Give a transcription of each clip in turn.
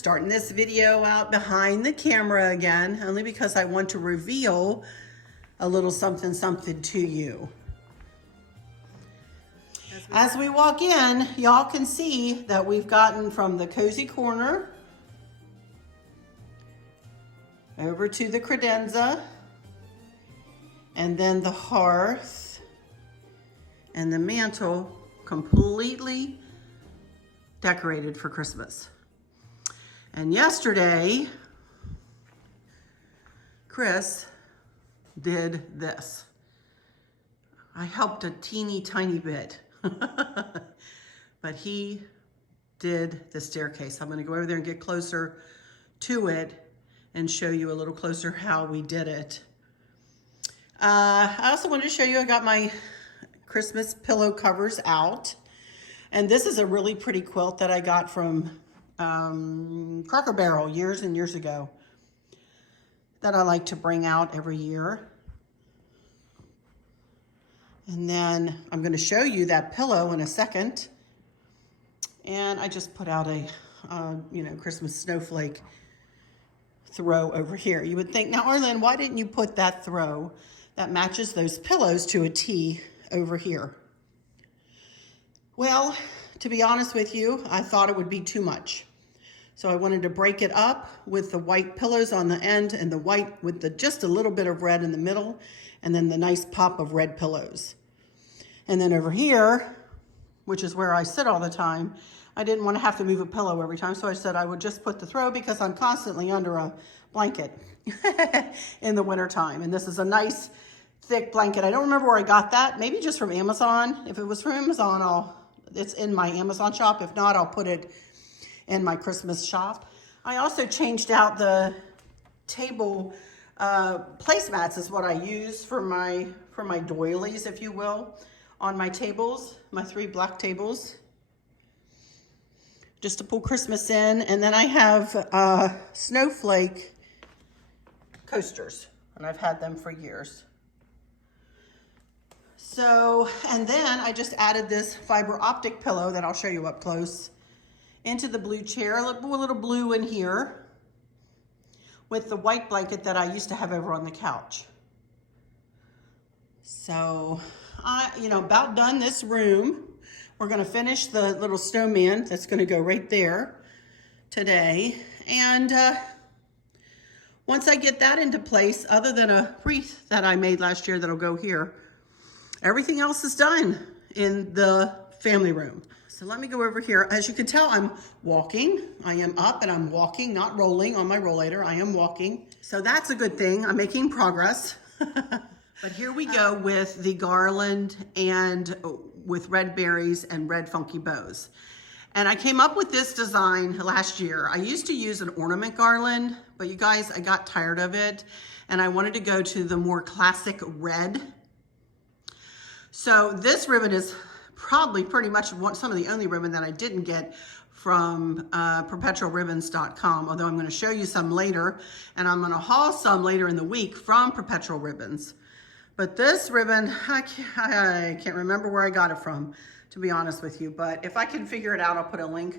starting this video out behind the camera again, only because I want to reveal a little something to you. As we walk in, y'all can see that we've gotten from the cozy corner over to the credenza, and then the hearth and the mantle completely decorated for Christmas. And yesterday, Chris did this. I helped a teeny tiny bit, but he did the staircase. I'm gonna go over there and get closer to it and show you a little closer how we did it. I also wanted to show you, I got my Christmas pillow covers out. And this is a really pretty quilt that I got from Cracker Barrel years and years ago that I like to bring out every year. And then I'm going to show you that pillow in a second. And I just put out a, Christmas snowflake throw over here. You would think, now Arlene, why didn't you put that throw that matches those pillows to a T over here? Well, to be honest with you, I thought it would be too much. So I wanted to break it up with the white pillows on the end and the white with just a little bit of red in the middle, and then the nice pop of red pillows. And then over here, which is where I sit all the time, I didn't want to have to move a pillow every time, so I said I would just put the throw because I'm constantly under a blanket in the wintertime. And this is a nice thick blanket. I don't remember where I got that, maybe just from Amazon. If it was from Amazon, it's in my Amazon shop. If not, I'll put it in my Christmas shop. I also changed out the table placemats is what I use for my doilies, if you will, on my tables, my 3 black tables, just to pull Christmas in. And then I have snowflake coasters, and I've had them for years. So, and then I just added this fiber optic pillow that I'll show you up close into the blue chair, a little blue in here with the white blanket that I used to have over on the couch. So, about done this room. We're gonna finish the little snowman that's gonna go right there today. And once I get that into place, other than a wreath that I made last year that'll go here, everything else is done in the family room. So let me go over here. As you can tell, I'm walking. I am up and I'm walking, not rolling on my rollator. I am walking. So that's a good thing. I'm making progress. But here we go with the garland and with red berries and red funky bows. And I came up with this design last year. I used to use an ornament garland, but you guys, I got tired of it. And I wanted to go to the more classic red. So this ribbon is probably pretty much some of the only ribbon that I didn't get from perpetualribbons.com, although I'm going to show you some later, and I'm going to haul some later in the week from Perpetual Ribbons. But this ribbon, I can't remember where I got it from, to be honest with you, but if I can figure it out, I'll put a link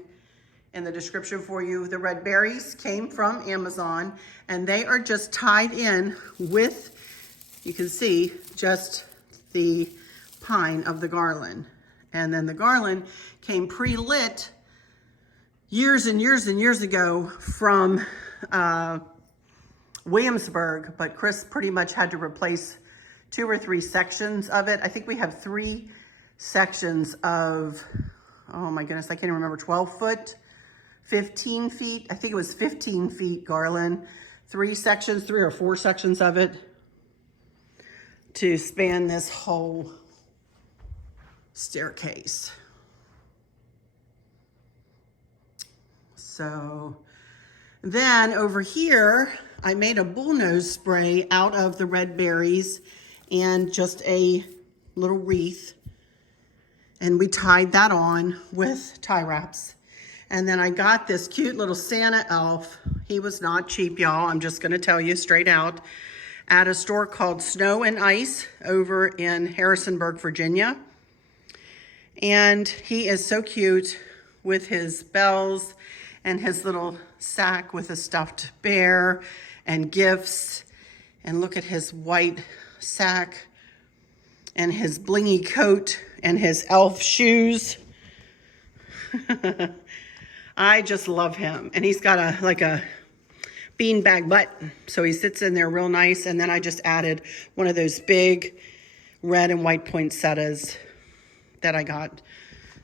in the description for you. The red berries came from Amazon, and they are just tied in with, you can see, just the pine of the garland. And then the garland came pre-lit years and years and years ago from Williamsburg, but Chris pretty much had to replace 2 or 3 sections of it. I think we have 3 sections of, oh my goodness, I can't even remember, 12 foot, 15 feet. I think it was 15 feet garland, 3 or 4 sections of it to span this whole staircase. So then over here, I made a bullnose spray out of the red berries and just a little wreath. And we tied that on with tie wraps. And then I got this cute little Santa elf. He was not cheap, y'all. I'm just gonna tell you straight out. At a store called Snow and Ice over in Harrisonburg, Virginia. And he is so cute with his bells And his little sack with a stuffed bear and gifts. And look at his white sack and his blingy coat and his elf shoes. I just love him. And he's got a beanbag butt, so he sits in there real nice. And then I just added one of those big red and white poinsettias that I got.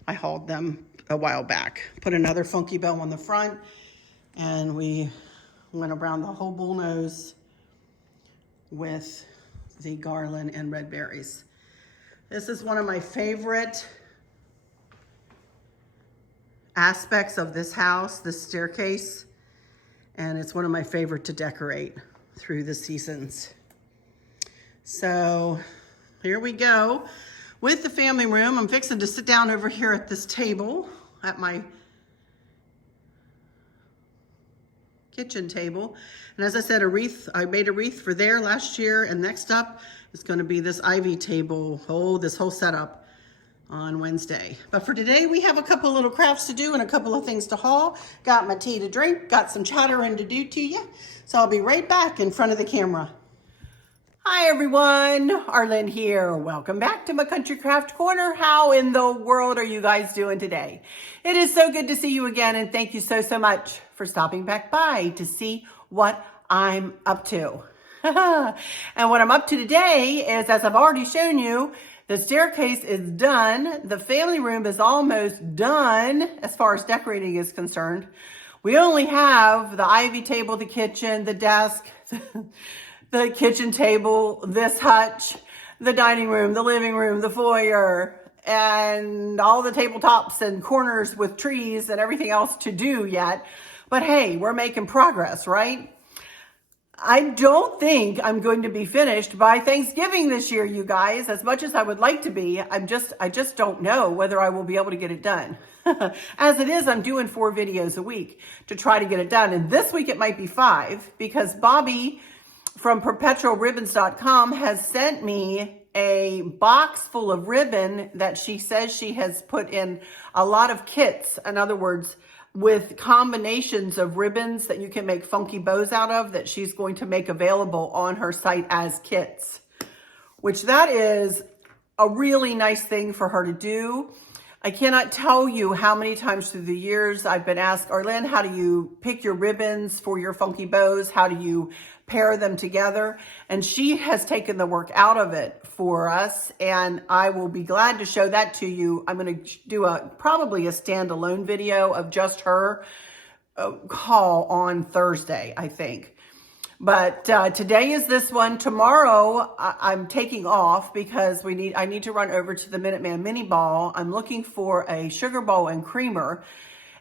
I hauled them a while back. Put another funky bow on the front, and we went around the whole bull nose with the garland and red berries. This is one of my favorite aspects of this house, this staircase, and it's one of my favorite to decorate through the seasons. So here we go with the family room. I'm fixing to sit down over here at this table, at my kitchen table. And as I said, a wreath, I made a wreath for there last year, and next up is going to be this ivy table, this whole setup on Wednesday. But for today, we have a couple little crafts to do and a couple of things to haul. Got my tea to drink, got some chattering to do to you. So I'll be right back in front of the camera. Hi everyone, Arlene here. Welcome back to my Country Craft Corner. How in the world are you guys doing today? It is so good to see you again, and thank you so much for stopping back by to see what I'm up to. And what I'm up to today is, as I've already shown you, the staircase is done. The family room is almost done as far as decorating is concerned. We only have the ivy table, the kitchen, the desk, the kitchen table, this hutch, the dining room, the living room, the foyer, and all the tabletops and corners with trees and everything else to do yet. But hey, we're making progress, right? I don't think I'm going to be finished by Thanksgiving this year, you guys, as much as I would like to be. I just don't know whether I will be able to get it done. As it is, I'm doing 4 videos a week to try to get it done. And this week it might be 5 because Bobby from perpetualribbons.com has sent me a box full of ribbon that she says she has put in a lot of kits. In other words, with combinations of ribbons that you can make funky bows out of, that she's going to make available on her site as kits, which that is a really nice thing for her to do. I cannot tell you how many times through the years I've been asked, Arlene, how do you pick your ribbons for your funky bows? How do you pair them together? And she has taken the work out of it for us, and I will be glad to show that to you. I'm going to do probably a standalone video of just her haul on Thursday, I think. But today is this one. Tomorrow I'm taking off because I need to run over to the Minuteman Mini Ball. I'm looking for a sugar bowl and creamer.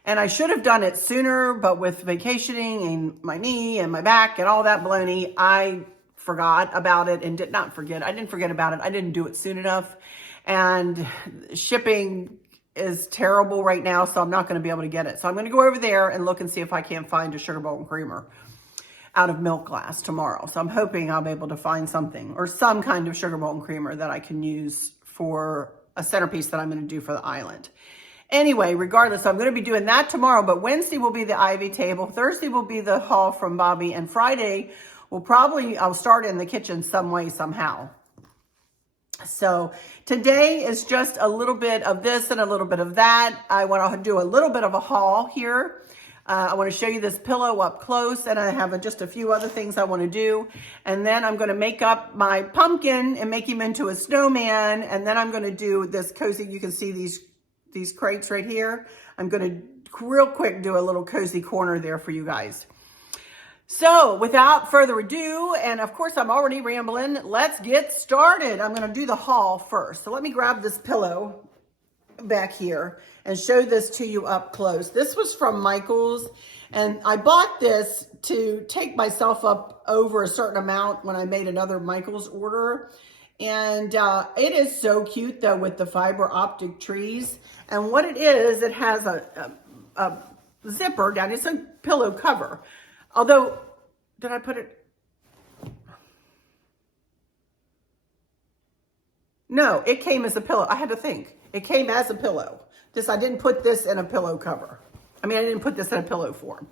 And I should have done it sooner, but with vacationing and my knee and my back and all that baloney, I forgot about it and did not forget. I didn't forget about it. I didn't do it soon enough. And shipping is terrible right now, so I'm not going to be able to get it. So I'm going to go over there and look and see if I can't find a sugar bowl and creamer out of milk glass tomorrow. So I'm hoping I'll be able to find something or some kind of sugar bowl and creamer that I can use for a centerpiece that I'm going to do for the island. Anyway, regardless, I'm going to be doing that tomorrow, but Wednesday will be the ivy table. Thursday will be the haul from Bobby, and Friday I'll start in the kitchen some way, somehow. So today is just a little bit of this and a little bit of that. I want to do a little bit of a haul here. I want to show you this pillow up close, and I have just a few other things I want to do. And then I'm going to make up my pumpkin and make him into a snowman. And then I'm going to do this cozy. You can see these crates right here. I'm going to real quick do a little cozy corner there for you guys. So without further ado, and of course I'm already rambling, let's get started. I'm going to do the haul first. So let me grab this pillow back here and show this to you up close. This was from Michael's, and I bought this to take myself up over a certain amount when I made another Michael's order. And it is so cute though with the fiber optic trees. And what it is, it has a zipper down. It's a pillow cover. Although, did I put it? No, it came as a pillow. I had to think. It came as a pillow. I didn't put this in a pillow cover. I mean, I didn't put this in a pillow form.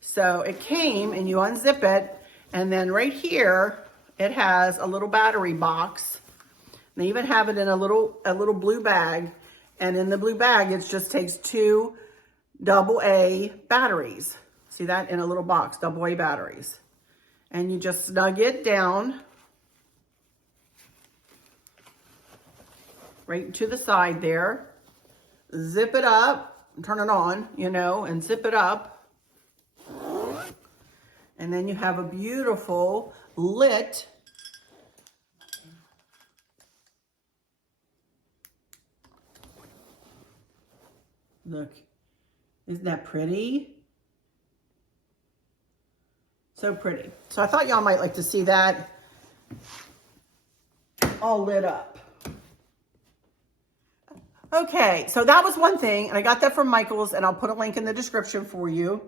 So it came and you unzip it, and then right here, it has a little battery box. They even have it in a little blue bag. And in the blue bag, it just takes 2 AA batteries. See that? In a little box, AA batteries. And you just snug it down right to the side there. Zip it up, turn it on, you know, and zip it up. And then you have a beautiful lit look. Isn't that pretty? So pretty. So I thought y'all might like to see that all lit up. Okay, so that was one thing, and I got that from Michael's, and I'll put a link in the description for you.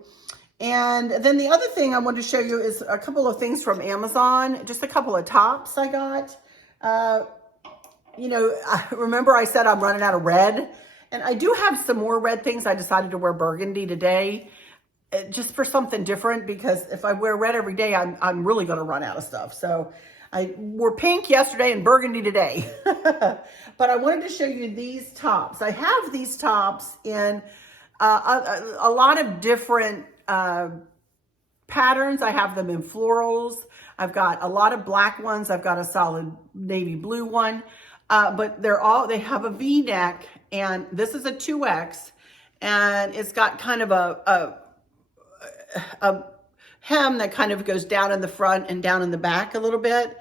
And then the other thing I wanted to show you is a couple of things from Amazon, just a couple of tops I got. You know, remember I said I'm running out of red, and I do have some more red things. I decided to wear burgundy today, just for something different, because if I wear red every day, I'm really going to run out of stuff. So I wore pink yesterday and burgundy today. But I wanted to show you these tops. I have these tops in a lot of different patterns. I have them in florals. I've got a lot of black ones. I've got a solid navy blue one. But they have a V-neck, and this is a 2X, and it's got kind of a hem that kind of goes down in the front and down in the back a little bit.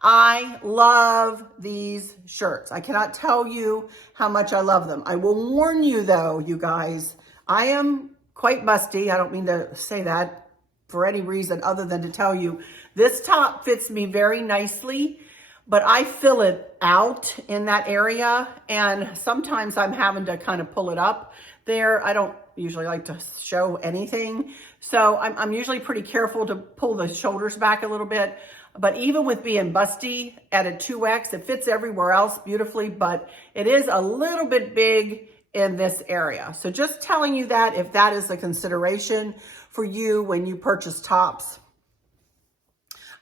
I love these shirts. I cannot tell you how much I love them. I will warn you though, you guys, I am quite musty. I don't mean to say that for any reason other than to tell you this top fits me very nicely, but I fill it out in that area, and sometimes I'm having to kind of pull it up there. I don't usually like to show anything, so I'm usually pretty careful to pull the shoulders back a little bit. But even with being busty at a 2X, it fits everywhere else beautifully, but it is a little bit big in this area. So just telling you that, if that is a consideration for you when you purchase tops.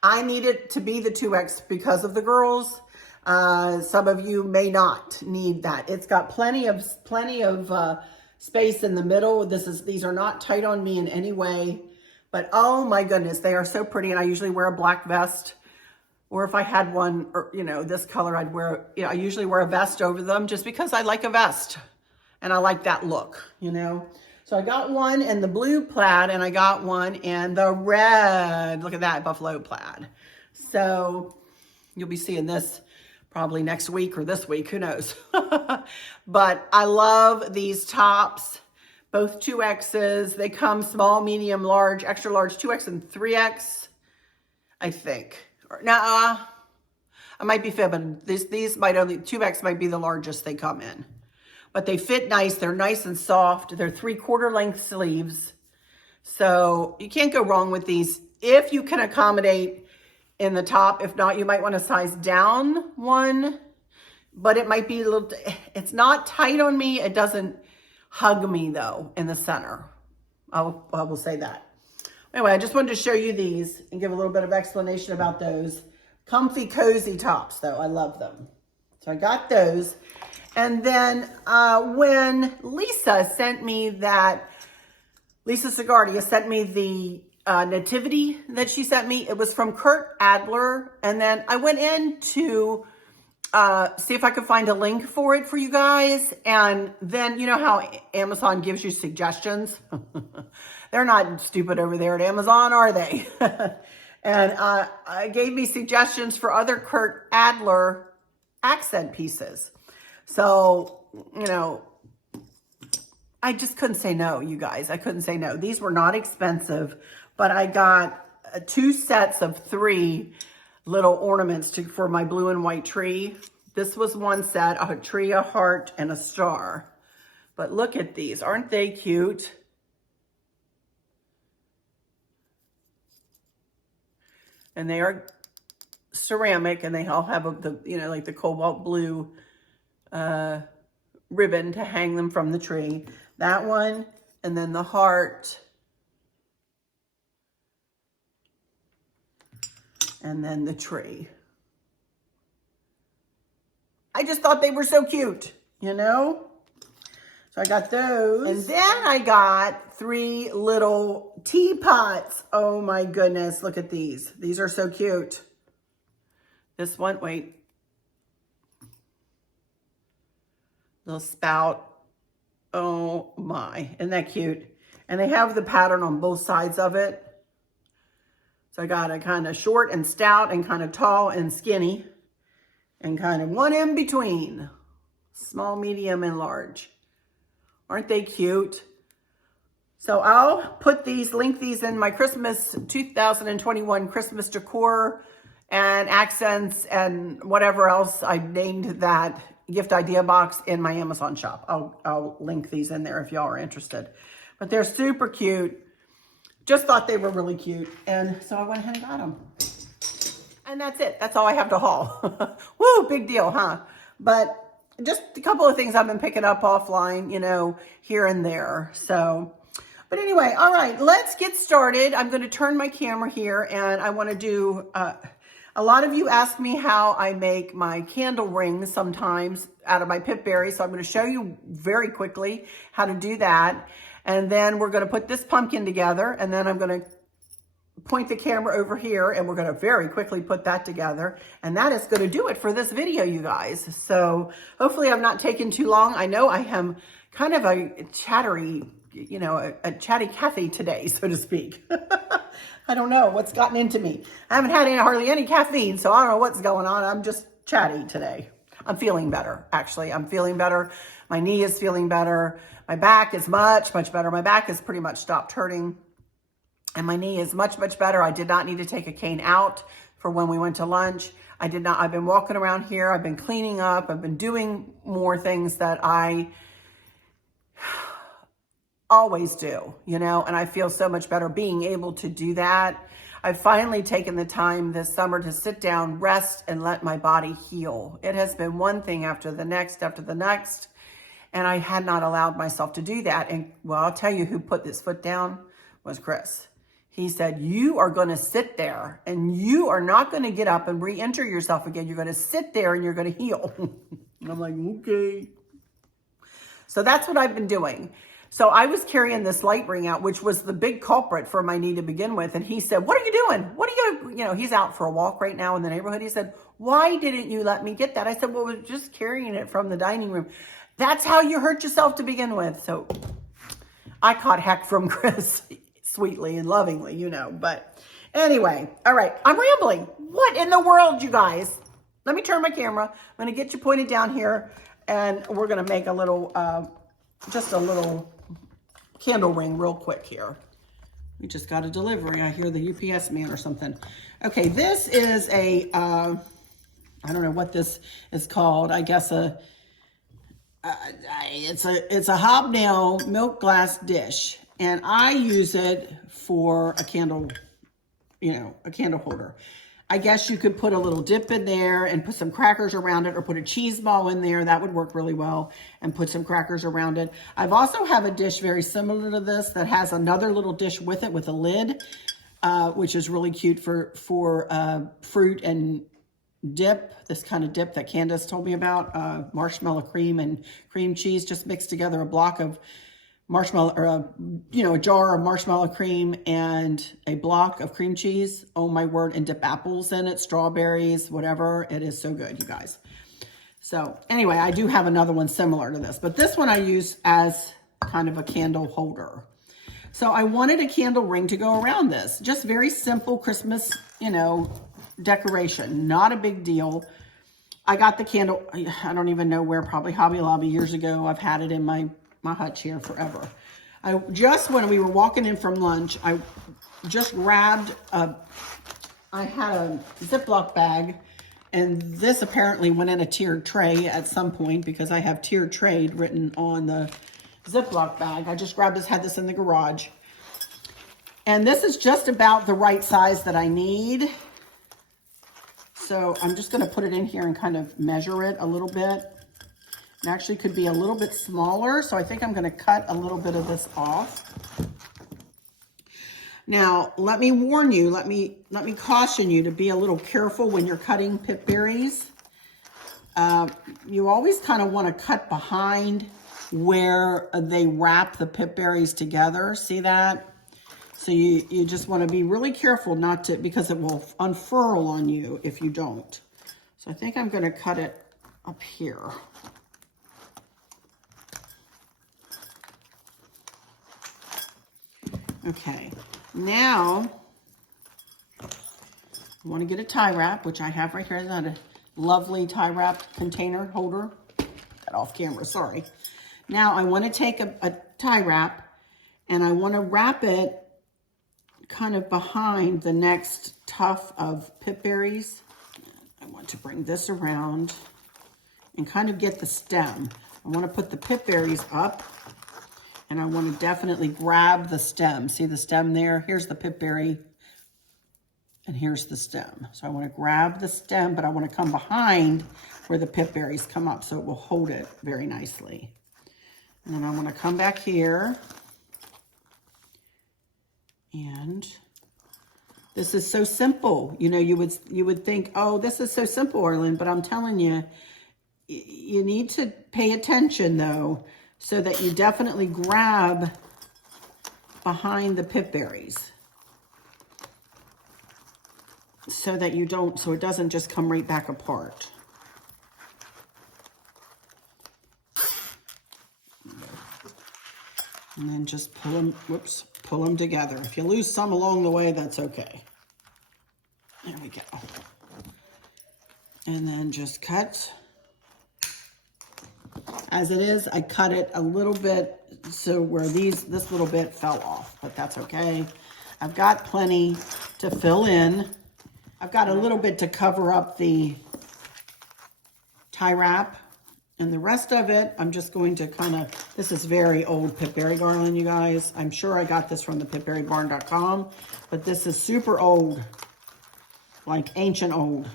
I need it to be the 2X because of the girls. Some of you may not need that. It's got plenty of space in the middle. These are not tight on me in any way. But oh my goodness, they are so pretty. And I usually wear a black vest, or if I had one, or, you know, this color, I'd wear, you know, I usually wear a vest over them just because I like a vest and I like that look, you know. So I got one in the blue plaid, and I got one in the red, look at that, buffalo plaid. So you'll be seeing this probably next week or this week, who knows. But I love these tops. Both 2Xs. They come small, medium, large, extra large, 2X and 3X, I think. Nah, I might be fibbing. These might only, 2X might be the largest they come in. But they fit nice. They're nice and soft. They're 3/4 length sleeves. So you can't go wrong with these if you can accommodate in the top. If not, you might want to size down one. But it might be a little, it's not tight on me. It doesn't hug me though in the center. I will say that. Anyway, I just wanted to show you these and give a little bit of explanation about those. Comfy, cozy tops though. I love them. So I got those. And then when Lisa sent me that, Lisa Segardia sent me the nativity that she sent me. It was from Kurt Adler. And then I went in to see if I could find a link for it for you guys. And then, you know how Amazon gives you suggestions? They're not stupid over there at Amazon, are they? And I gave me suggestions for other Kurt Adler accent pieces. So, you know, I just couldn't say no, you guys. I couldn't say no. These were not expensive, but I got 2 sets of 3 little ornaments for my blue and white tree. This was one set, a tree, a heart, and a star. But look at these. Aren't they cute? And they are ceramic, and they all have like the cobalt blue ribbon to hang them from the tree. That one and then the heart, and then the tree. I just thought they were so cute, you know? So I got those. And then I got 3 little teapots. Oh my goodness, look at these. These are so cute. This one, wait. Little spout. Oh my, isn't that cute? And they have the pattern on both sides of it. So I got a kind of short and stout and kind of tall and skinny. And kind of one in between. Small, medium, and large. Aren't they cute? So I'll put these, link these in my Christmas 2021 Christmas decor and accents and whatever else I named that gift idea box in my Amazon shop. I'll link these in there if y'all are interested. But they're super cute. Just thought they were really cute. And so I went ahead and got them. And that's it. That's all I have to haul. Woo, big deal, huh? But just a couple of things I've been picking up offline, you know, here and there. So, but anyway, all right, let's get started. I'm going to turn my camera here and I want to do, a lot of you ask me how I make my candle rings sometimes out of my pip berries. So I'm going to show you very quickly how to do that. And then we're going to put this pumpkin together and then I'm going to point the camera over here and we're going to very quickly put that together. And that is going to do it for this video, you guys. So hopefully I'm not taking too long. I know I am kind of a chattery, you know, a chatty Cathy today, so to speak. I don't know what's gotten into me. I haven't had hardly any caffeine, so I don't know what's going on. I'm just chatty today. I'm feeling better, actually. I'm feeling better. My knee is feeling better. My back is much, much better. My back has pretty much stopped hurting. And my knee is much, much better. I did not need to take a cane out for when we went to lunch. I've been walking around here. I've been cleaning up. I've been doing more things that I always do, you know, and I feel so much better being able to do that. I've finally taken the time this summer to sit down, rest, and let my body heal. It has been one thing after the next, and I had not allowed myself to do that. And well, I'll tell you who put this foot down was Chris. He said, you are going to sit there and you are not going to get up and re-enter yourself again. You're going to sit there and you're going to heal. And I'm like, okay. So that's what I've been doing. So I was carrying this light ring out, which was the big culprit for my knee to begin with. And he said, what are you doing? What are you know, he's out for a walk right now in the neighborhood. He said, why didn't you let me get that? I said, well, we're just carrying it from the dining room. That's how you hurt yourself to begin with. So I caught heck from Chris. Sweetly and lovingly, you know, but anyway, all right, I'm rambling. What in the world, you guys? Let me turn my camera. I'm going to get you pointed down here and we're going to make a little, just a little candle ring real quick here. We just got a delivery. I hear the UPS man or something. Okay, this is a, I don't know what this is called. I guess it's a hobnail milk glass dish. And I use it for a candle, you know, a candle holder. I guess you could put a little dip in there and put some crackers around it or put a cheese ball in there. That would work really well and put some crackers around it. I've also have a dish very similar to this that has another little dish with it with a lid, which is really cute for fruit and dip, this kind of dip that Candace told me about, marshmallow cream and cream cheese, just mix together a block of marshmallow or a jar of marshmallow cream and a block of cream cheese. Oh my word. And dip apples in it, strawberries, whatever. It is so good, you guys. So anyway, I do have another one similar to this, but this one I use as kind of a candle holder. So I wanted a candle ring to go around this. Just very simple Christmas, you know, decoration. Not a big deal. I got the candle, I don't even know where, probably Hobby Lobby years ago. I've had it in my hutch here forever. When we were walking in from lunch, I just grabbed I had a Ziploc bag, and this apparently went in a tiered tray at some point because I have tiered trade written on the Ziploc bag. I just grabbed this, had this in the garage. And this is just about the right size that I need. So I'm just going to put it in here and kind of measure it a little bit. It actually could be a little bit smaller, so I think I'm going to cut a little bit of this off. Now, let me warn you, let me caution you to be a little careful when you're cutting pip berries. You always kind of want to cut behind where they wrap the pip berries together. See that? So you just want to be really careful not to, because it will unfurl on you if you don't. So I think I'm going to cut it up here. Okay, now I want to get a tie wrap, which I have right here. It's not a lovely tie wrap container holder. Got off camera, sorry. Now I want to take a tie wrap and I want to wrap it kind of behind the next tuft of pip berries. I want to bring this around and kind of get the stem. I want to put the pip berries up. And I want to definitely grab the stem. See the stem there? Here's the pip berry. And here's the stem. So I want to grab the stem, but I want to come behind where the pip berries come up so it will hold it very nicely. And then I want to come back here. And this is so simple. You know, you would think, oh, this is so simple, Arlen, but I'm telling you, you need to pay attention though, so that you definitely grab behind the pip berries so that you don't, so it doesn't just come right back apart. And then just pull them, whoops, pull them together. If you lose some along the way, that's okay. There we go. And then just cut. As it is, I cut it a little bit so where this little bit fell off, but that's okay. I've got plenty to fill in. I've got a little bit to cover up the tie wrap, and the rest of it, I'm just going to kind of, this is very old pip berry garland, you guys. I'm sure I got this from the pipberrybarn.com, but this is super old, like ancient old.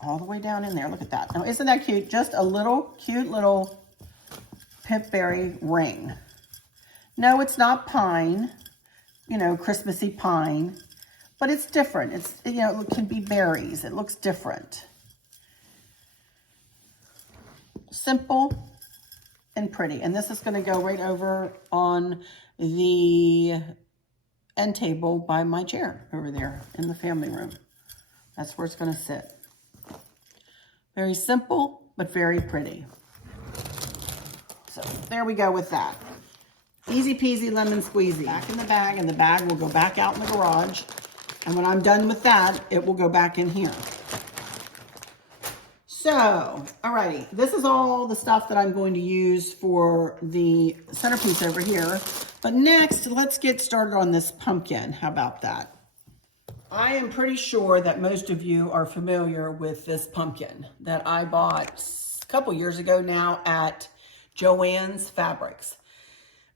All the way down in there. Look at that. Now, isn't that cute? Just a little cute little pip berry ring. No, it's not pine, you know, Christmassy pine, but it's different. It's, you know, it can be berries. It looks different. Simple and pretty. And this is going to go right over on the end table by my chair over there in the family room. That's where it's going to sit. Very simple, but very pretty. So there we go with that. Easy peasy lemon squeezy. Back in the bag, and the bag will go back out in the garage. And when I'm done with that, it will go back in here. So, alrighty, this is all the stuff that I'm going to use for the centerpiece over here. But next, let's get started on this pumpkin. How about that? I am pretty sure that most of you are familiar with this pumpkin that I bought a couple years ago now at Joann's Fabrics.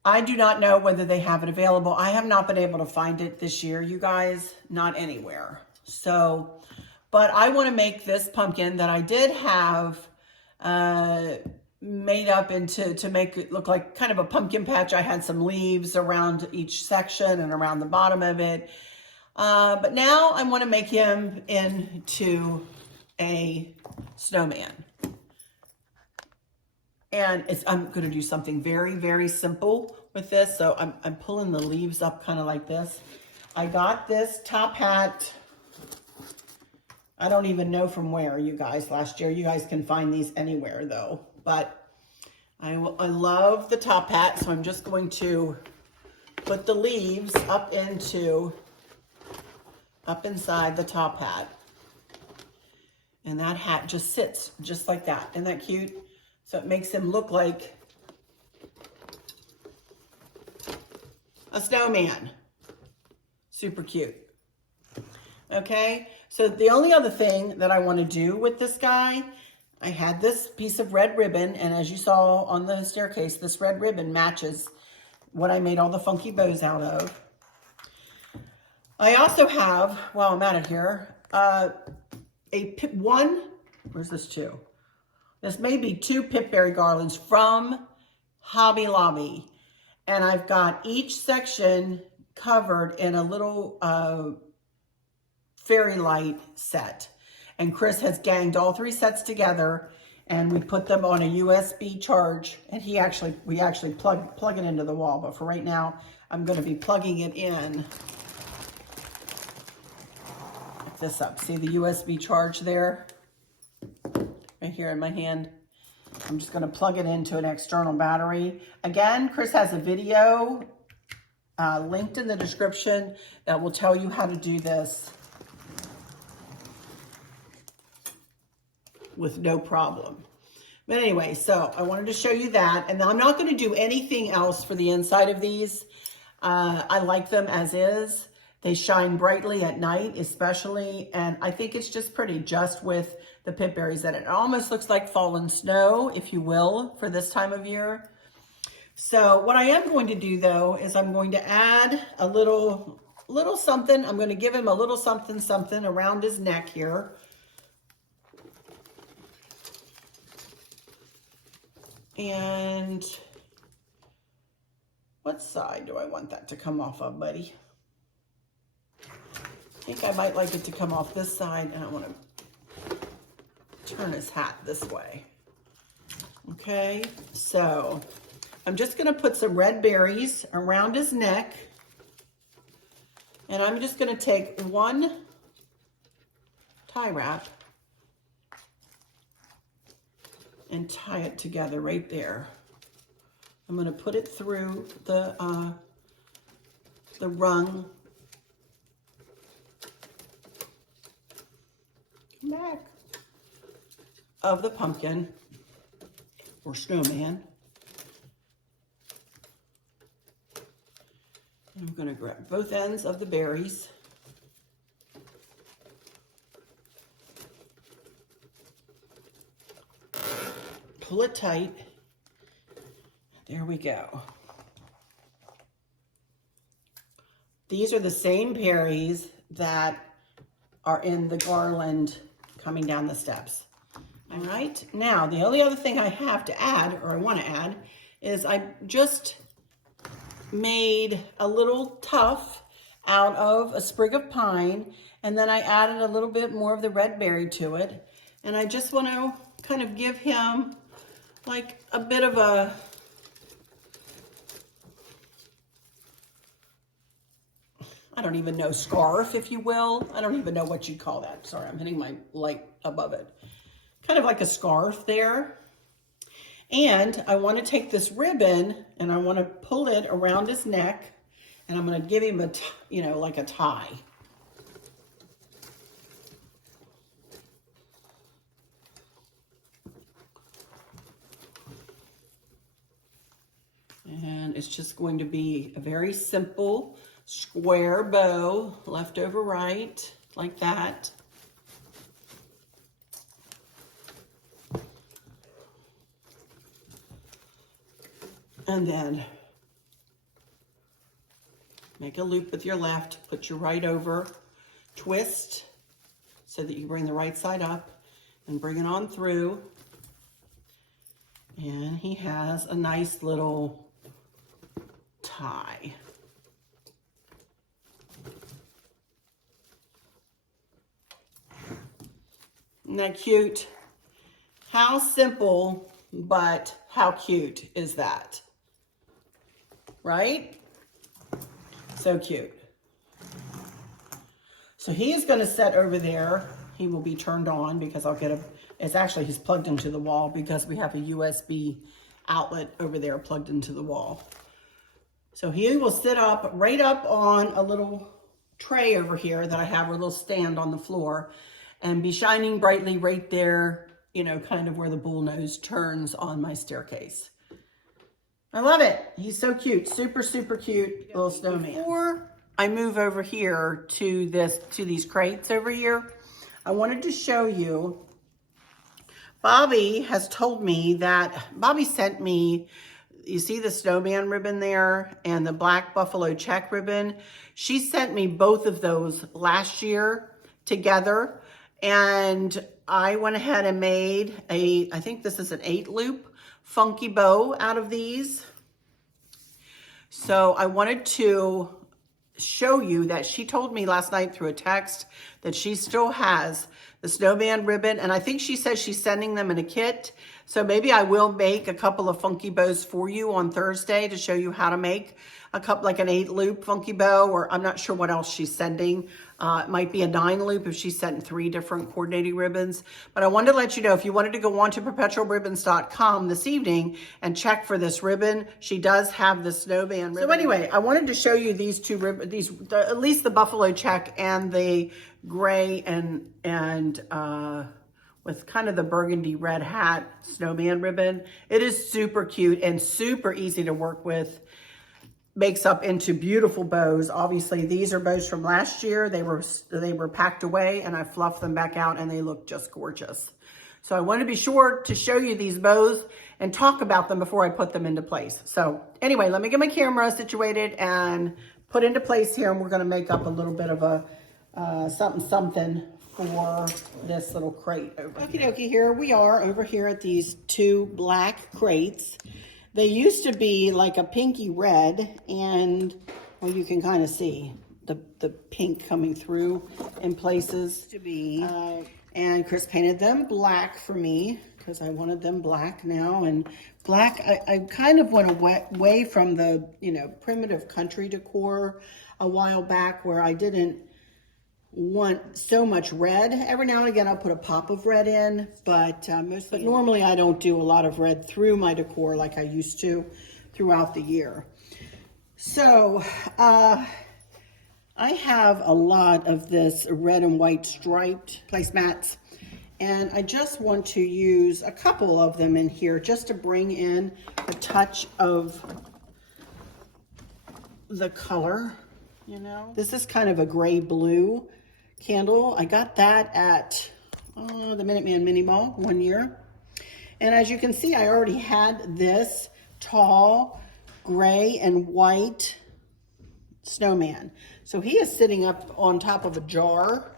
I do not know whether they have it available. I have not been able to find it this year, you guys, not anywhere. So, but I want to make this pumpkin that I did have made up into, to make it look like kind of a pumpkin patch. I had some leaves around each section and around the bottom of it. But now I want to make him into a snowman. And I'm going to do something very, very simple with this. So I'm pulling the leaves up kind of like this. I got this top hat. I don't even know from where, you guys, last year. You guys can find these anywhere though. But I love the top hat. So I'm just going to put the leaves up inside the top hat. And that hat just sits just like that. Isn't that cute? So it makes him look like a snowman. Super cute. Okay, so the only other thing that I want to do with this guy, I had this piece of red ribbon, and as you saw on the staircase, this red ribbon matches what I made all the funky bows out of. I also have, while I'm at it here, where's this two? This may be 2 pipberry garlands from Hobby Lobby. And I've got each section covered in a little fairy light set. And Chris has ganged all 3 sets together, and we put them on a USB charge, and we actually plug it into the wall. But for right now, I'm going to be plugging it in. Pick this up. See the USB charge there? Right here in my hand. I'm just going to plug it into an external battery. Again, Chris has a video linked in the description that will tell you how to do this with no problem. But anyway, so I wanted to show you that. And I'm not going to do anything else for the inside of these. I like them as is. They shine brightly at night, especially. And I think it's just pretty, just with the pipberries in it. It almost looks like fallen snow, if you will, for this time of year. So what I am going to do, though, is I'm going to add a little something. I'm going to give him a little something around his neck here. And what side do I want that to come off of, buddy? I think I might like it to come off this side, and I want to turn his hat this way. Okay, so I'm just going to put some red berries around his neck, and I'm just going to take one tie wrap and tie it together right there. I'm going to put it through the rung. Come back. Of the pumpkin or snowman. And I'm going to grab both ends of the berries. Pull it tight. There we go. These are the same berries that are in the garland coming down the steps. All right, now the only other thing I have to add, or I want to add, is I just made a little tuft out of a sprig of pine, and then I added a little bit more of the red berry to it. And I just want to kind of give him like a bit of a, I don't even know, scarf, if you will. I don't even know what you'd call that. Sorry, I'm hitting my light above it. Kind of like a scarf there. And I want to take this ribbon and I want to pull it around his neck, and I'm going to give him a, like a tie. And it's just going to be a very simple square bow, left over right, like that. And then make a loop with your left, put your right over, twist so that you bring the right side up and bring it on through. And he has a nice little tie. Isn't that cute? How simple, but how cute is that? Right? So cute. So he is going to set over there. He will be turned on because I'll get he's plugged into the wall because we have a USB outlet over there plugged into the wall. So he will sit up right up on a little tray over here that I have, a little stand on the floor, and be shining brightly right there, kind of where the bullnose turns on my staircase. I love it. He's so cute. Super, super cute little snowman. Before I move over here to these crates over here, I wanted to show you, Bobby has told me that Bobby sent me you see the snowman ribbon there and the black buffalo check ribbon. She sent me both of those last year together, and I went ahead and made I think this is an 8-loop funky bow out of these. So I wanted to show you that she told me last night through a text that she still has the snowman ribbon, and I think she says she's sending them in a kit. So maybe I will make a couple of funky bows for you on Thursday to show you how to make a couple, like an 8-loop funky bow, or I'm not sure what else she's sending. It might be a 9-loop if she's sent 3 different coordinating ribbons. But I wanted to let you know, if you wanted to go on to perpetualribbons.com this evening and check for this ribbon, she does have the snowman ribbon. So anyway, I wanted to show you these two ribbons, at least the buffalo check and the gray and with kind of the burgundy red hat snowman ribbon. It is super cute and super easy to work with. Makes up into beautiful bows. Obviously, these are bows from last year. They were packed away, and I fluffed them back out, and they look just gorgeous. So I want to be sure to show you these bows and talk about them before I put them into place. So anyway, let me get my camera situated and put into place here, and we're going to make up a little bit of a something for this little crate over here. Okie dokie, here we are over here at these 2 black crates. They used to be like a pinky red, and well, you can kind of see the pink coming through in places to be. And Chris painted them black for me because I wanted them black now. And black, I kind of went away from the, primitive country decor a while back, where I didn't want so much red. Every now and again I'll put a pop of red in, but normally I don't do a lot of red through my decor like I used to throughout the year. So I have a lot of this red and white striped placemats, and I just want to use a couple of them in here just to bring in a touch of the color. This is kind of a gray blue candle. I got that at the Minuteman Mini Mall one year. And as you can see, I already had this tall gray and white snowman. So he is sitting up on top of a jar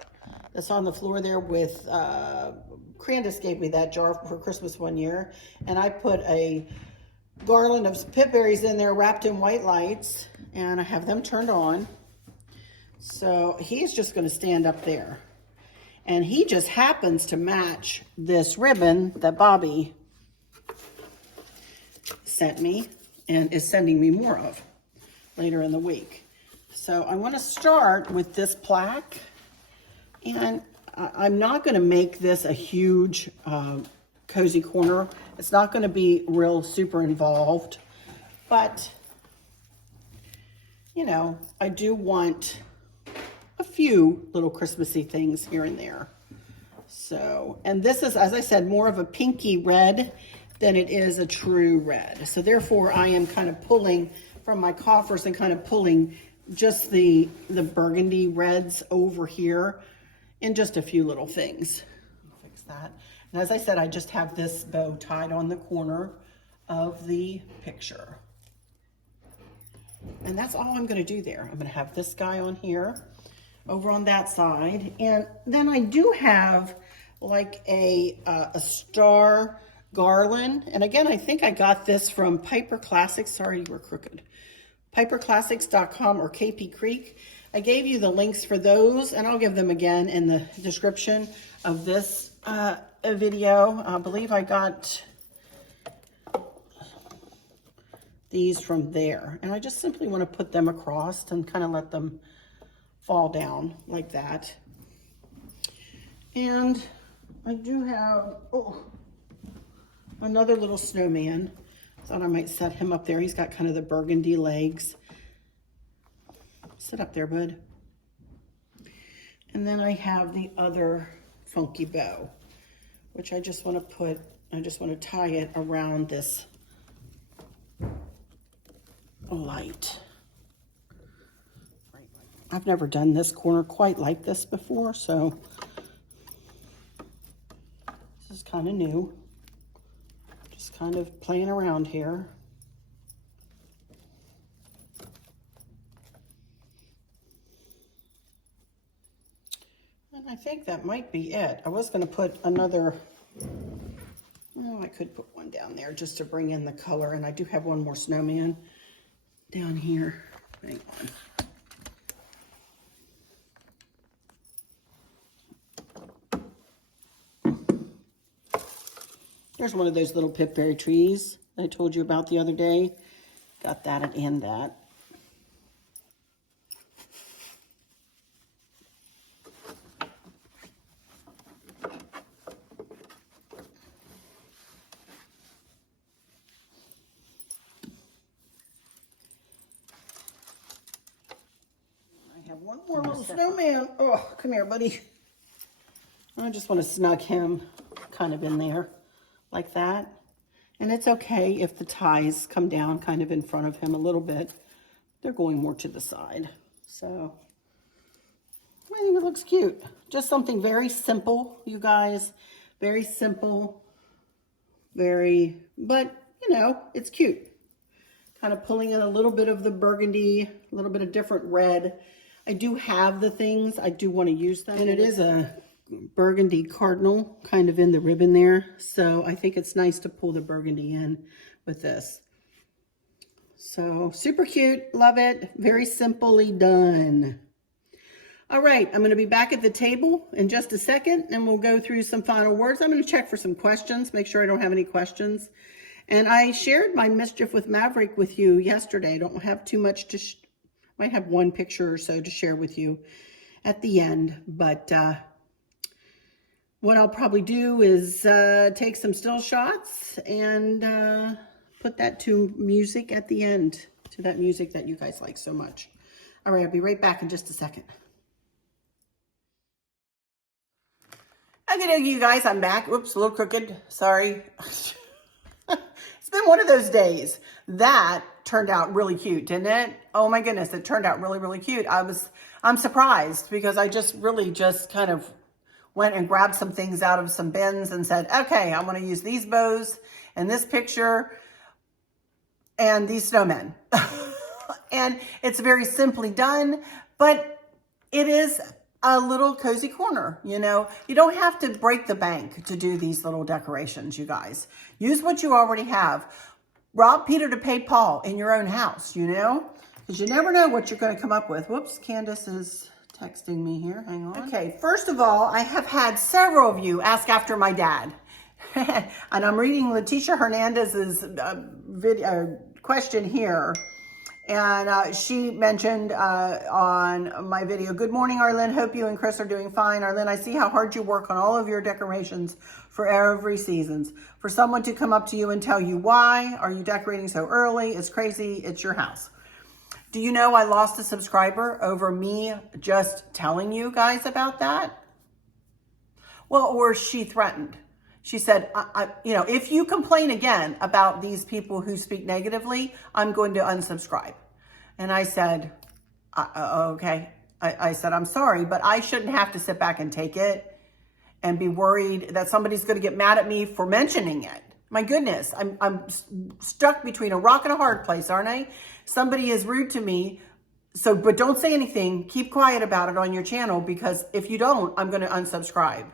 that's on the floor there with, Crandis gave me that jar for Christmas one year. And I put a garland of pip berries in there wrapped in white lights, and I have them turned on. So he's just going to stand up there. And he just happens to match this ribbon that Bobby sent me and is sending me more of later in the week. So I want to start with this plaque. And I'm not going to make this a huge cozy corner. It's not going to be real super involved. But, I do want a few little Christmassy things here and there. So, and this is, as I said, more of a pinky red than it is a true red. So therefore I am kind of pulling from my coffers and kind of pulling just the burgundy reds over here in just a few little things. I'll fix that. And as I said, I just have this bow tied on the corner of the picture. And that's all I'm going to do there. I'm going to have this guy on here, over on that side. And then I do have like a star garland. And again, I think I got this from Piper Classics. Sorry, you were crooked. piperclassics.com or KP Creek. I gave you the links for those, and I'll give them again in the description of this video. I believe I got these from there. And I just simply want to put them across and kind of let them fall down like that. And I do have another little snowman. Thought I might set him up there. He's got kind of the burgundy legs. Sit up there, bud. And then I have the other funky bow, which I just want to tie it around this light. I've never done this corner quite like this before, so this is kind of new. Just kind of playing around here. I think that might be it. I was going to put another, oh, I could put one down there just to bring in the color. And I do have one more snowman down here. Hang on. There's one of those little pipberry trees I told you about the other day. Got that and that. One more little snowman. Oh, come here, buddy. I just want to snug him kind of in there like that. And it's okay if the ties come down kind of in front of him a little bit. They're going more to the side. So I think it looks cute. Just something very simple, you guys. Very simple. Very, but you know, it's cute. Kind of pulling in a little bit of the burgundy, a little bit of different red. I do have the things. I do want to use them. And it is a burgundy cardinal kind of in the ribbon there. So I think it's nice to pull the burgundy in with this. So super cute. Love it. Very simply done. All right. I'm going to be back at the table in just a second and we'll go through some final words. I'm going to check for some questions. Make sure I don't have any questions. And I shared my Mischief with Maverick with you yesterday. I don't have too much to might have one picture or so to share with you at the end, but what I'll probably do is take some still shots and put that to music at the end, to that music that you guys like so much. All right, I'll be right back in just a second. Okay, you guys, I'm back. Whoops, a little crooked. Sorry. It's been one of those days. That turned out really cute, didn't it? Oh my goodness, it turned out really, really cute. I'm surprised because I just kind of went and grabbed some things out of some bins and said, okay, I'm going to use these bows and this picture and these snowmen. And it's very simply done, but it is a little cozy corner, you know. You don't have to break the bank to do these little decorations, you guys. Use what you already have. Rob Peter to pay Paul in your own house, you know, because you never know what you're going to come up with. Whoops, Candace is texting me here. Hang on. Okay, first of all, I have had several of you ask after my dad. And I'm reading Leticia Hernandez's question here. And she mentioned on my video, good morning, Arlene. Hope you and Chris are doing fine. Arlene, I see how hard you work on all of your decorations for every seasons. For someone to come up to you and tell you why are you decorating so early? It's crazy. It's your house. Do you know I lost a subscriber over me just telling you guys about that? Well, or she threatened. She said, you know, if you complain again about these people who speak negatively, I'm going to unsubscribe. And I said, okay. I said, I'm sorry, but I shouldn't have to sit back and take it and be worried that somebody's going to get mad at me for mentioning it. My goodness, I'm stuck between a rock and a hard place, aren't I? Somebody is rude to me. So, but don't say anything. Keep quiet about it on your channel, because if you don't, I'm going to unsubscribe.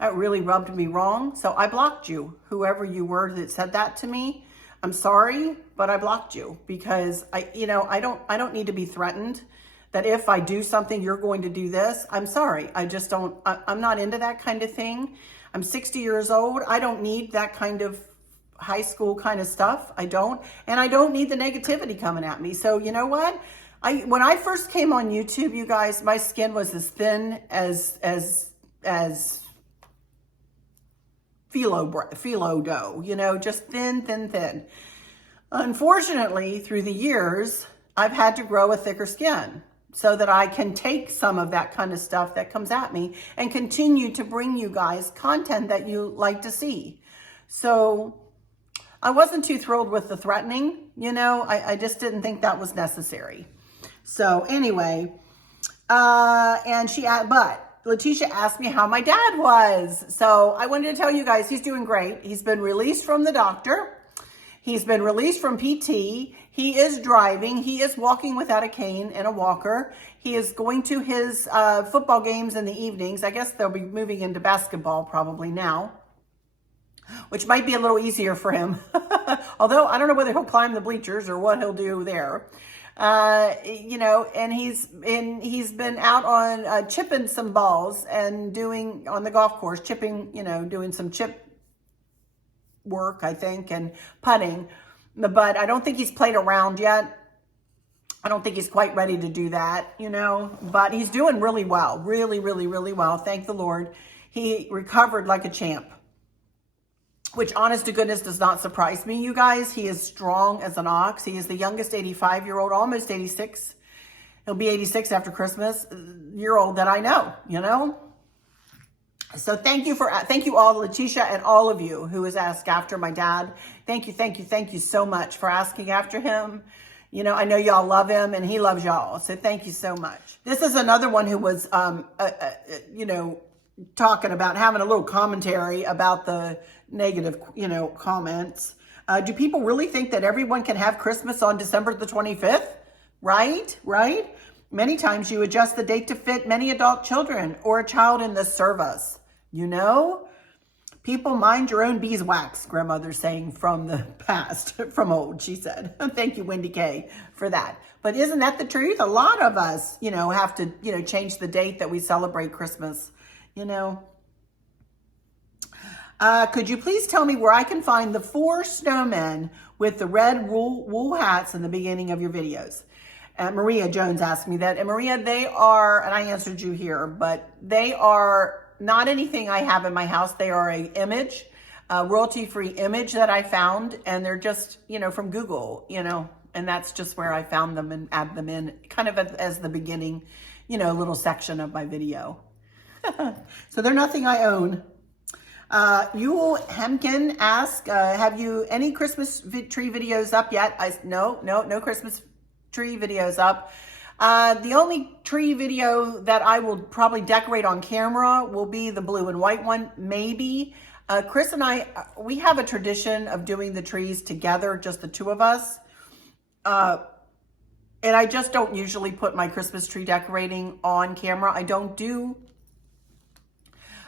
That really rubbed me wrong. So I blocked you, whoever you were that said that to me. I'm sorry, but I blocked you because I don't need to be threatened that if I do something, you're going to do this. I'm sorry. I just don't, I'm not into that kind of thing. I'm 60 years old. I don't need that kind of high school kind of stuff. I don't. And I don't need the negativity coming at me. So you know what? When I first came on YouTube, you guys, my skin was as thin as phyllo dough, you know, just thin. Unfortunately, through the years, I've had to grow a thicker skin so that I can take some of that kind of stuff that comes at me and continue to bring you guys content that you like to see. So I wasn't too thrilled with the threatening, you know, I just didn't think that was necessary. So anyway, but Leticia asked me how my dad was. So I wanted to tell you guys, he's doing great. He's been released from the doctor. He's been released from PT. He is driving. He is walking without a cane and a walker. He is going to his football games in the evenings. I guess they'll be moving into basketball probably now, which might be a little easier for him. Although I don't know whether he'll climb the bleachers or what he'll do there. You know, and he's been out on chipping some balls and doing on the golf course, chipping, you know, doing some chip work, I think, and putting. But I don't think he's played around yet. I don't think he's quite ready to do that, you know, but he's doing really well, really, really, really well. Thank the Lord. He recovered like a champ, which honest to goodness does not surprise me, you guys. He is strong as an ox. He is the youngest 85-year-old, almost 86. He'll be 86 after Christmas, year old that I know, you know. So thank you all, Letitia, and all of you who has asked after my dad. Thank you so much for asking after him. You know, I know y'all love him and he loves y'all. So thank you so much. This is another one who was, you know, talking about having a little commentary about the negative, you know, comments. Do people really think that everyone can have Christmas on December the 25th? Right? Many times you adjust the date to fit many adult children or a child in the service. You know? People mind your own beeswax, grandmother's saying from the past, from old, she said. Thank you, Wendy K, for that. But isn't that the truth? A lot of us, you know, have to, you know, change the date that we celebrate Christmas, you know. Could you please tell me where I can find the 4 snowmen with the red wool hats in the beginning of your videos? Maria Jones asked me that. And Maria, they are, and I answered you here, but they are not anything I have in my house. They are a image, a royalty-free image that I found, and they're just, you know, from Google, you know, and that's just where I found them and add them in kind of as the beginning, you know, little section of my video. So they're nothing I own. Yule Hemkin asked, have you any Christmas tree videos up yet? No Christmas tree videos up. The only tree video that I will probably decorate on camera will be the blue and white one, maybe. Chris and I, we have a tradition of doing the trees together, just the two of us. And I just don't usually put my Christmas tree decorating on camera. I don't do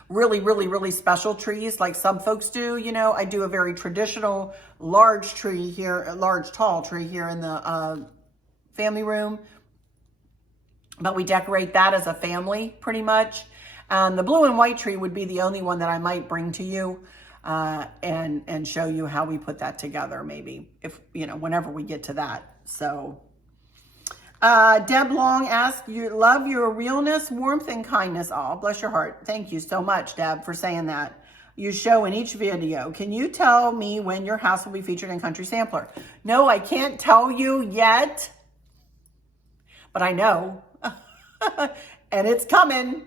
really special trees like some folks do. You know, I do a very traditional large tree here, a large tall tree here in the family room. But we decorate that as a family pretty much. The blue and white tree would be the only one that I might bring to you and show you how we put that together, maybe, if, you know, whenever we get to that. So Deb Long asked, you love your realness, warmth, and kindness. Oh, bless your heart. Thank you so much, Deb, for saying that. You show in each video. Can you tell me when your house will be featured in Country Sampler? No, I can't tell you yet, but I know. And it's coming.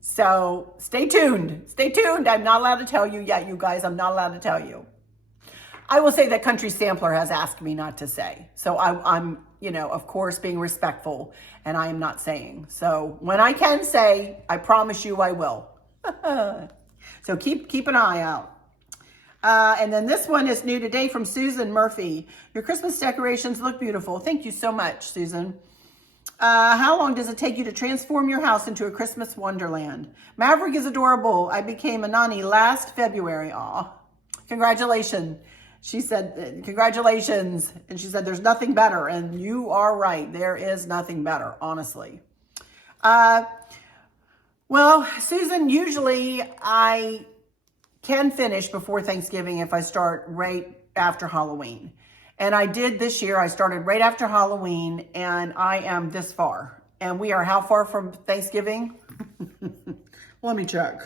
So stay tuned. Stay tuned. I'm not allowed to tell you yet, you guys. I'm not allowed to tell you. I will say that Country Sampler has asked me not to say. So I'm, you know, of course, being respectful, and I am not saying. So when I can say, I promise you I will. So keep an eye out. And then this one is new today from Susan Murphy. Your Christmas decorations look beautiful. Thank you so much, Susan. How long does it take you to transform your house into a Christmas wonderland? Maverick is adorable. I became a nanny last February. Aw, congratulations. She said, congratulations. And she said, there's nothing better. And you are right. There is nothing better, honestly. Well, Susan, usually I can finish before Thanksgiving if I start right after Halloween. And I did this year. I started right after Halloween, and I am this far. And we are how far from Thanksgiving? Let me check.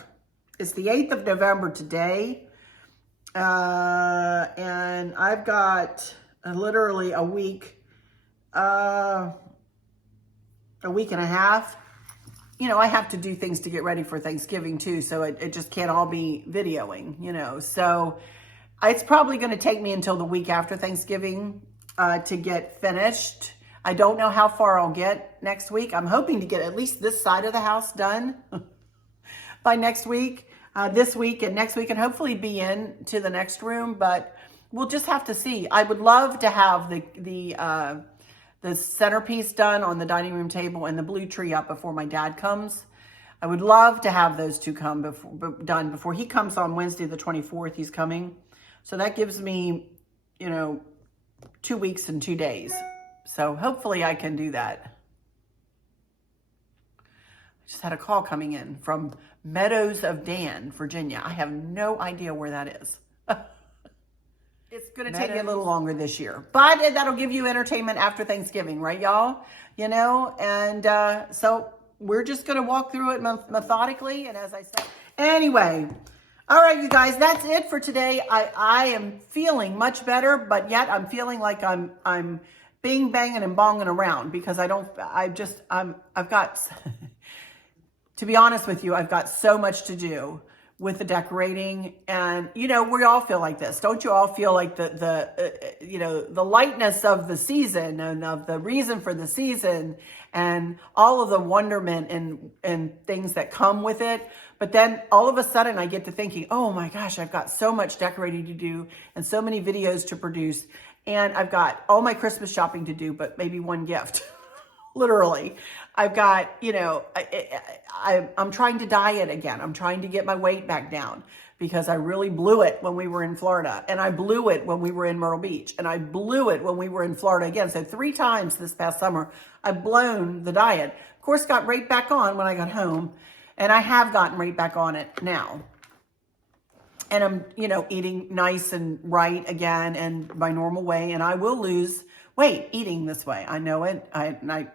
It's the 8th of November today. And I've got literally a week and a half. You know, I have to do things to get ready for Thanksgiving too. So it just can't all be videoing, you know. So it's probably going to take me until the week after Thanksgiving to get finished. I don't know how far I'll get next week. I'm hoping to get at least this side of the house done by next week, this week and next week, and hopefully be in to the next room. But we'll just have to see. I would love to have the centerpiece done on the dining room table and the blue tree up before my dad comes. I would love to have those two done before he comes on Wednesday the 24th. He's coming. So that gives me, 2 weeks and 2 days. So hopefully I can do that. I just had a call coming in from Meadows of Dan, Virginia. I have no idea where that is. It's going to take me a little longer this year, but that'll give you entertainment after Thanksgiving, right, y'all? And so we're just going to walk through it methodically. And as I said, anyway, all right, you guys, that's it for today. I am feeling much better, but yet I'm feeling like I'm bing, banging and bonging around because I've got, to be honest with you, I've got so much to do with the decorating. And, we all feel like this. Don't you all feel like the lightness of the season and of the reason for the season and all of the wonderment and things that come with it. But then all of a sudden I get to thinking, oh my gosh, I've got so much decorating to do and so many videos to produce. And I've got all my Christmas shopping to do, but maybe one gift. Literally. I've got, I'm trying to diet again. I'm trying to get my weight back down because I really blew it when we were in Florida. And I blew it when we were in Myrtle Beach. And I blew it when we were in Florida again. So 3 times this past summer, I've blown the diet. Of course, got right back on when I got home. And I have gotten right back on it now. And I'm, eating nice and right again and my normal way. And I will lose weight eating this way. I know it.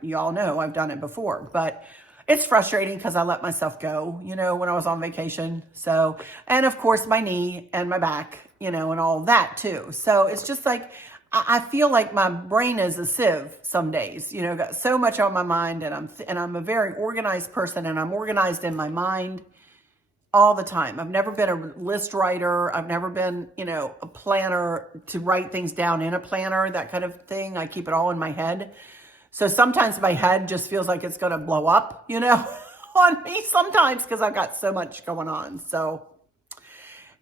You all know I've done it before, but it's frustrating because I let myself go, when I was on vacation. So, and of course my knee and my back, and all that too. So it's just like, I feel like my brain is a sieve some days, got so much on my mind and I'm a very organized person and I'm organized in my mind all the time. I've never been a list writer. I've never been, a planner to write things down in a planner, that kind of thing. I keep it all in my head. So sometimes my head just feels like it's going to blow up, on me sometimes because I've got so much going on. So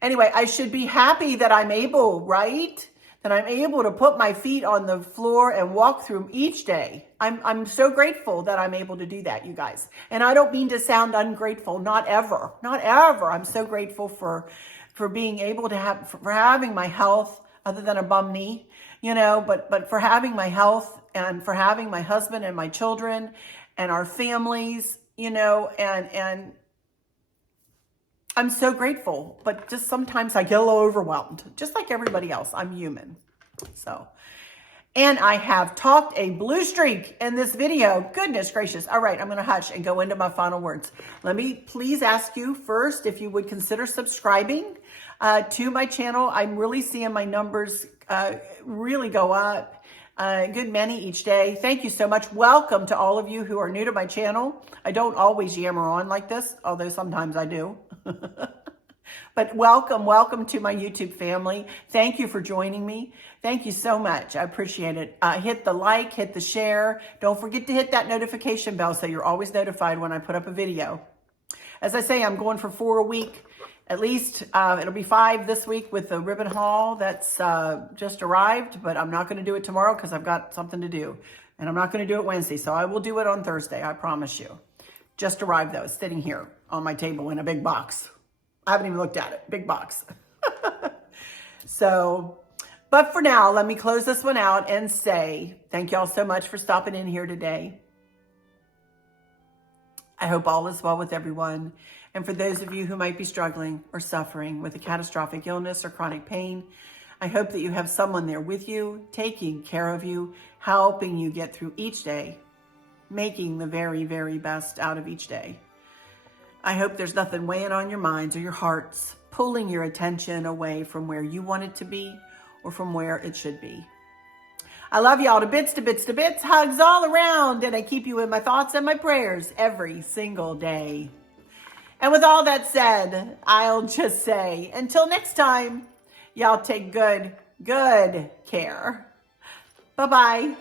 anyway, I should be happy that I'm able, right? That I'm able to put my feet on the floor and walk through each day. I'm so grateful that I'm able to do that, you guys. And I don't mean to sound ungrateful, not ever, not ever. I'm so grateful for being able to for having my health, other than a bum knee, but for having my health and for having my husband and my children and our families, and I'm so grateful, but just sometimes I get a little overwhelmed, just like everybody else. I'm human. So, and I have talked a blue streak in this video. Goodness gracious. All right, I'm going to hush and go into my final words. Let me please ask you first if you would consider subscribing to my channel. I'm really seeing my numbers really go up. A good many each day. Thank you so much. Welcome to all of you who are new to my channel. I don't always yammer on like this, although sometimes I do. But welcome to my YouTube family. Thank you for joining me. Thank you so much. I appreciate it. Hit the like, hit the share. Don't forget to hit that notification bell so you're always notified when I put up a video. As I say, I'm going for 4 a week. At least it'll be 5 this week with the ribbon haul that's just arrived, but I'm not going to do it tomorrow because I've got something to do. And I'm not going to do it Wednesday, so I will do it on Thursday, I promise you. Just arrived though, it's sitting here on my table in a big box. I haven't even looked at it, big box. So, but for now, let me close this one out and say thank y'all so much for stopping in here today. I hope all is well with everyone. And for those of you who might be struggling or suffering with a catastrophic illness or chronic pain, I hope that you have someone there with you, taking care of you, helping you get through each day, making the very, very best out of each day. I hope there's nothing weighing on your minds or your hearts, pulling your attention away from where you want it to be or from where it should be. I love y'all to bits, to bits, to bits, hugs all around, and I keep you in my thoughts and my prayers every single day. And with all that said, I'll just say, until next time, y'all take good care. Bye-bye.